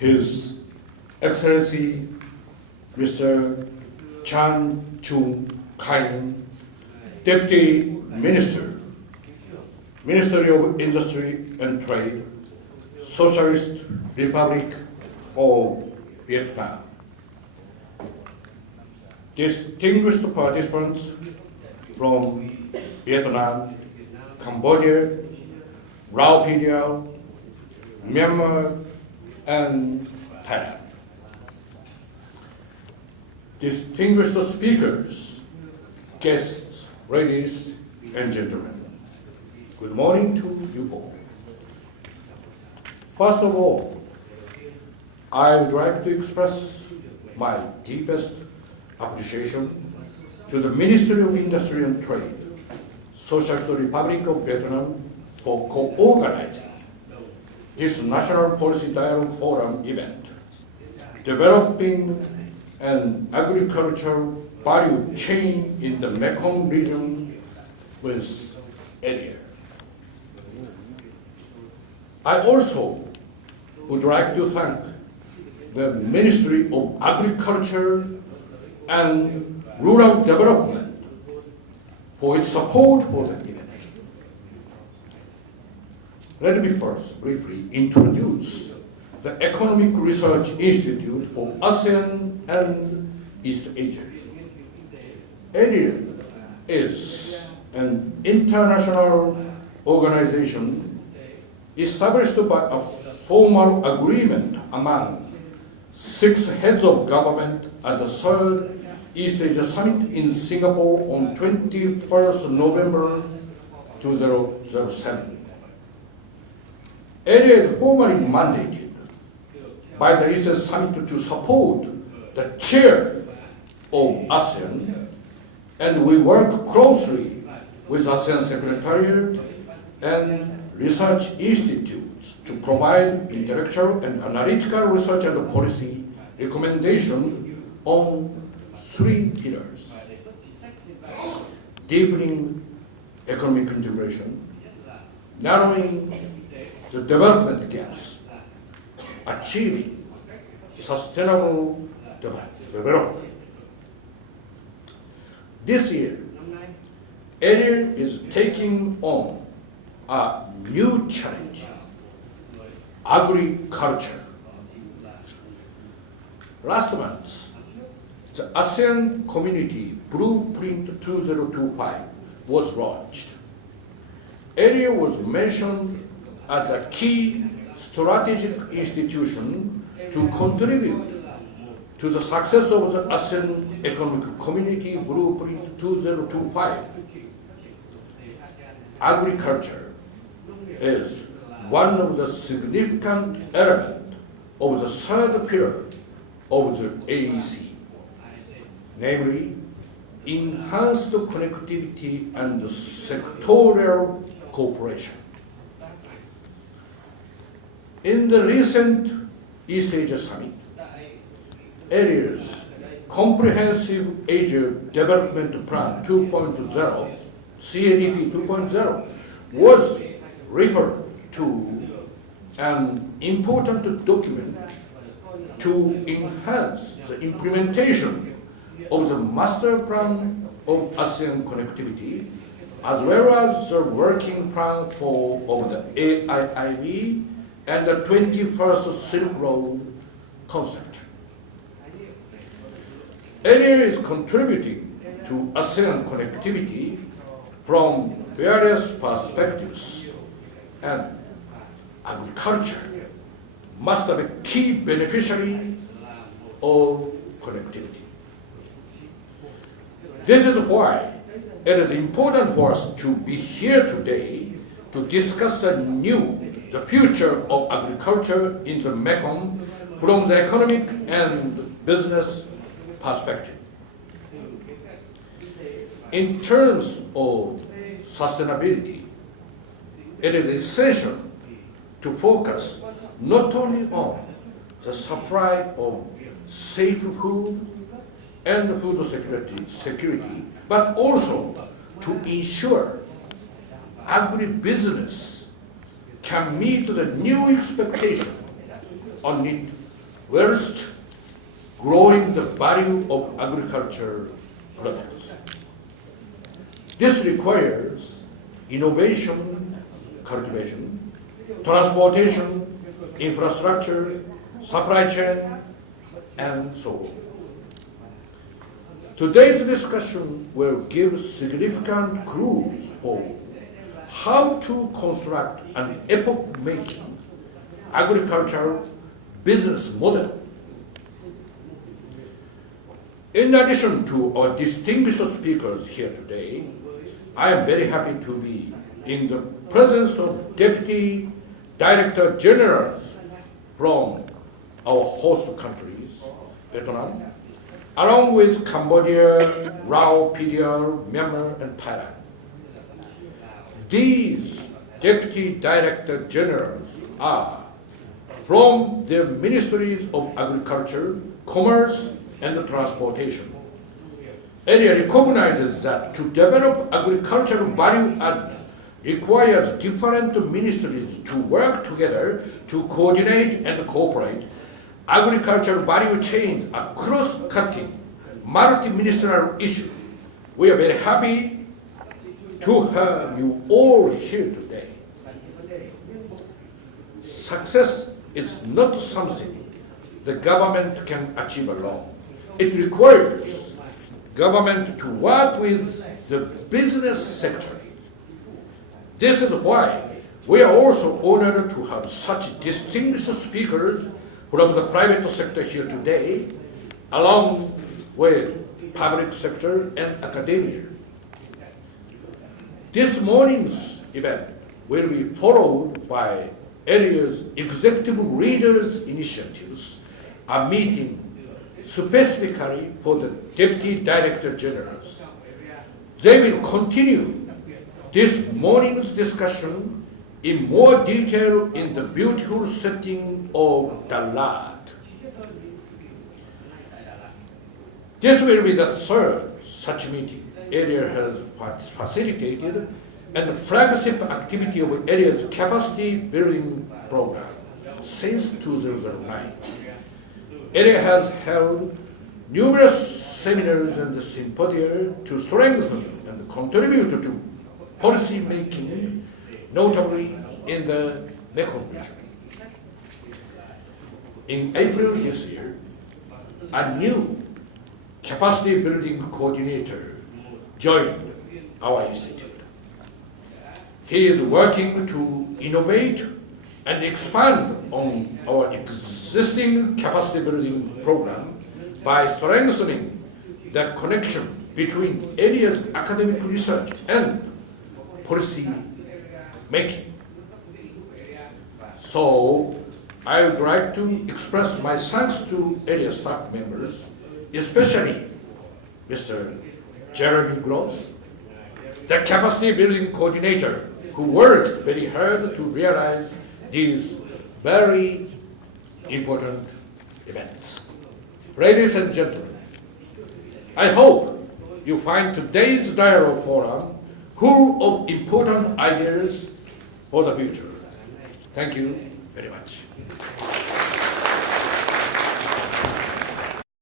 His Excellency Mr. Chan Chung Kain, Deputy Minister, Ministry of Industry and Trade, Socialist Republic of Vietnam. Distinguished participants from Vietnam, Cambodia, Laos, Myanmar, and Thailand. Distinguished speakers, guests, ladies and gentlemen, good morning to you all. First of all, I would like to express my deepest appreciation to the Ministry of Industry and Trade, Socialist Republic of Vietnam, for co-organizing this National Policy Dialogue Forum event, developing an agricultural value chain in the Mekong region with ERIA. I also would like to thank the Ministry of Agriculture and Rural Development for its support for the event. Let me first briefly introduce the Economic Research Institute for ASEAN and East Asia. ERIA is an international organization established by a formal agreement among 6 heads of government at the 3rd East Asia Summit in Singapore on 21st November 2007. ERIA is formally mandated by the ASEAN Summit to support the chair of ASEAN, and we work closely with ASEAN Secretariat and research institutes to provide intellectual and analytical research and policy recommendations on 3 pillars: deepening economic integration, narrowing the development gaps, achieving sustainable development. This year, ERIA is taking on a new challenge: agriculture. Last month, the ASEAN Community Blueprint 2025 was launched. ERIA was mentioned as a key strategic institution to contribute to the success of the ASEAN Economic Community Blueprint 2025. Agriculture is one of the significant elements of the 3rd pillar of the AEC, namely enhanced connectivity and sectorial cooperation. In the recent East Asia Summit, ERIA's Comprehensive Asia Development Plan 2.0, CADP 2.0, was referred to an important document to enhance the implementation of the Master Plan of ASEAN Connectivity, as well as the Working Plan of the AIIB and the 21st Silk Road concept. ERIA is contributing to ASEAN connectivity from various perspectives, and agriculture must be a key beneficiary of connectivity. This is why it is important for us to be here today to discuss the future of agriculture in the Mekong from the economic and business perspective. In terms of sustainability, it is essential to focus not only on the supply of safe food and food security, but also to ensure agribusiness can meet the new expectation on its whilst growing the value of agriculture products. This requires innovation, cultivation, transportation, infrastructure, supply chain, and so on. Today's discussion will give significant clues for how to construct an epoch-making agricultural business model. In addition to our distinguished speakers here today, I am very happy to be in the presence of Deputy Director Generals from our host countries, Vietnam, along with Cambodia, Laos, PDR, Myanmar, and Thailand. These Deputy Director Generals are from the Ministries of Agriculture, Commerce, and Transportation. ERIA recognizes that to develop agricultural value add requires different ministries to work together to coordinate and cooperate. Agricultural value chains are cross-cutting, multi-ministerial issues. We are very happy to have you all here today. Success is not something the government can achieve alone. It requires government to work with the business sector. This is why we are also honored to have such distinguished speakers from the private sector here today, along with public sector and academia. This morning's event will be followed by ERIA's executive leaders' initiatives, a meeting specifically for the Deputy Director Generals. They will continue this morning's discussion in more detail in the beautiful setting of the lot. This will be the third such meeting ERIA has facilitated and the flagship activity of ERIA's capacity building program since 2009. ERIA has held numerous seminars and symposia to strengthen and contribute to policy making, notably in the Mekong region. In April this year, a new capacity building coordinator joined our institute. He is working to innovate and expand on our existing capacity building program by strengthening the connection between ERIA's academic research and policy making. So I would like to express my thanks to ERIA staff members, especially Mr. Jeremy Gross, the capacity building coordinator who worked very hard to realize these very important events. Ladies and gentlemen, I hope you find today's dialogue forum full of important ideas for the future. Thank you very much.